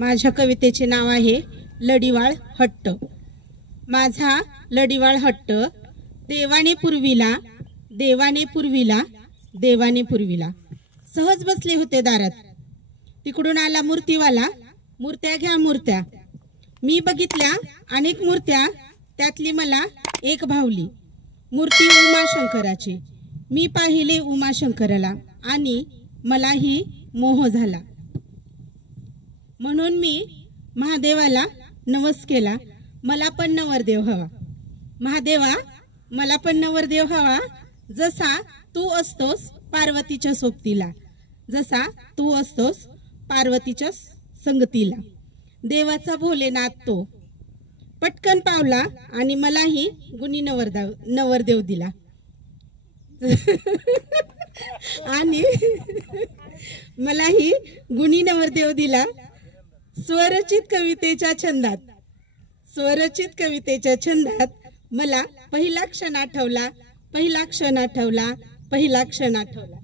माझ्या कवितेचे नाव आहे लढीवाळ हट्ट। माझा लढीवाळ हट्ट, देवाने पुरविला, देवाने पुरविला, देवाने पुरविला। सहज बसले होते दारात, तिकडून आला मूर्तीवाला, मूर्त्या घ्या मूर्त्या। मी बघितल्या अनेक मूर्त्या, त्यातली मला एक भावली, मूर्ती उमाशंकराची। मी पाहिले उमाशंकराला आणि मलाही मोह झाला, म्हणून मी महादेवाला नवस केला, मला पण नवरदेव हवा। महादेवा, मला पण नवरदेव हवा, जसा तू असतोस पार्वतीच्या सोबतीला, जसा तू असतोस पार्वतीच्या संगतीला। देवाचा भोलेनाथ तो पटकन पावला आणि मलाही गुणी नवरदेव दिला। आणि मलाही गुणी नवरदेव दिला। स्वरचित कवितेच्या छंदात, स्वरचित कवितेच्या छंदात मला पहिला क्षण आठवला, पहिला क्षण आठवला, पहिला क्षण आठवला।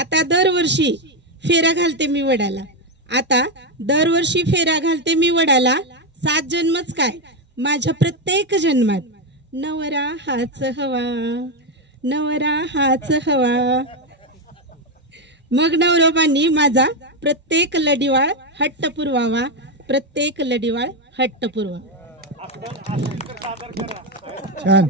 आता दरवर्षी फेरा घालते मी वडाला, आता दरवर्षी फेरा घालते मी वडाला। 7 जन्मच काय, माझ्या प्रत्येक जन्मात नवरा हाच हवा, नवरा हाच हवा। मग नवरोबांनी माझा प्रत्येक लढीवाळ हट्ट पुरवावा, प्रत्येक लढीवाळ हट्ट पुरवावा। छान।